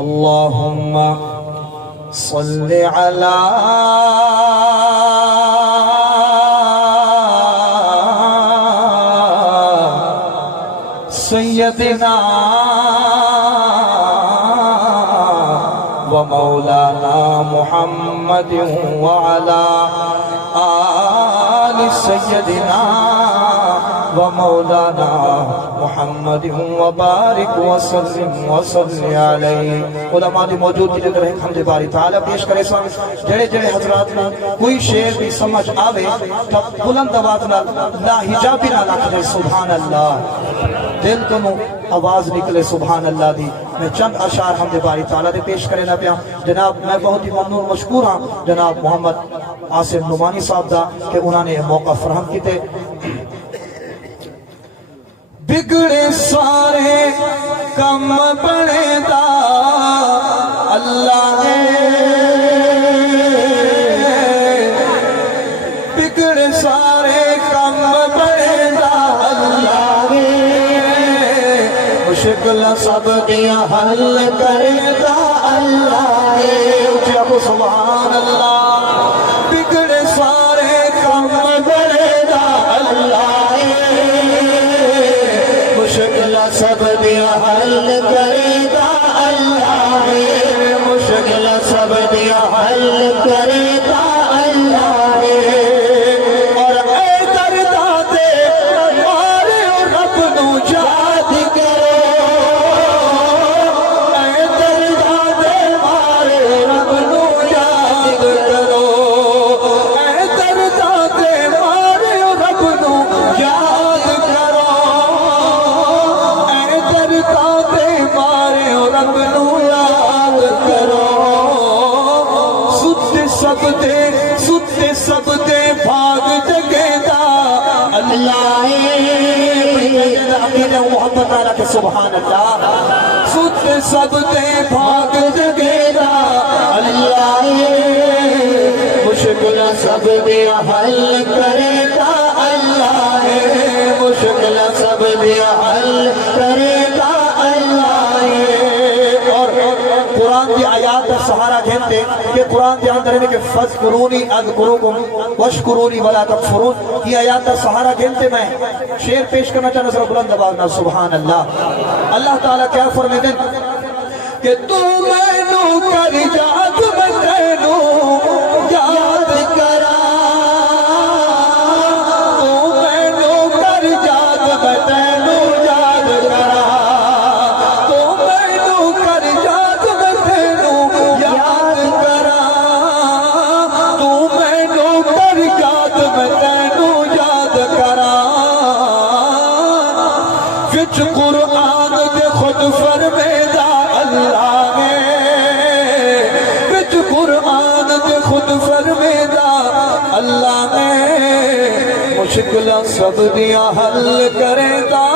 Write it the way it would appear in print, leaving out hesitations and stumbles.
اللہم صل علی سیدنا و مولانا محمد وعلی آل سیدنا و مولانا محمد وبارک وسلم وصلی علیہ. علماء دی موجود کی جگہ حمد باری تعالی پیش کرے سن. جڑے جڑے حضرات نو کوئی شعر بھی سمجھ آوے تب بلند آواز نال لا حجابی نال آکھے سبحان اللہ. دل تو نو آواز نکلے سبحان اللہ دی. میں چند اشعار حمد باری تعالی دے پیش کرے نہ پیا. جناب میں بہت ہی ممنون مشکور ہاں جناب محمد آصف نعمانی صاحب دا کہ انہوں نے موقع فراہم کیتے. بگڑے سارے کم بڑے دا اللہ بگڑے سارے کم بڑے دا اللہ مشکل سب دیا حل کرے دا اللہ. اچھے ابو سبحان اللہ. بگڑے سارے کم بڑے دا اللہ مشکل سب دیا حل کرے دا اللہ مشکل سب دیا حل کرے دا اللہ. اور اے درداں دے مارے رب نو یاد کرو. اے درداں دے مارے رب نو یاد کرو. اے درداں دے مارے رب نو یاد کرو. رب نو یاد کرو. ستے سب دے بھاگ جگے دا اللہ محبت آلہ کے سبحان اللہ. ستے سب دے بھاگ جگے دا اللہ مشکل سب دے حل کرے دا اللہ مشکل سب دے حل کرے دا اللہ. اور قرآن کی آیات کا سہارا گھنتے کہ قرآن کے اندر ہے کہ فَذْكُرُونِي أَذْكُرُكُمْ وَاشْكُرُونِي وَلَا تَكْفُرُونَ. یہ آیات کا سہارا گھنتے میں شعر پیش کرنا چاہنا ذرا بلند آواز میں سبحان اللہ. اللہ تعالیٰ کیا فرماتے ہیں کہ تو میں نو کر یاد میں تینو یاد کرا. تو میں نو کر یاد میں تینو یاد کرا. تو میں نو کر یاد میں تینو یاد کرا. تو میں نو کر یاد میں تینو یاد کرا. وچ قرآن دے خود فرمیدا اللہ وچ قرآن دے خود فرمیدا اللہ مشکل سب دیا حل کرے دا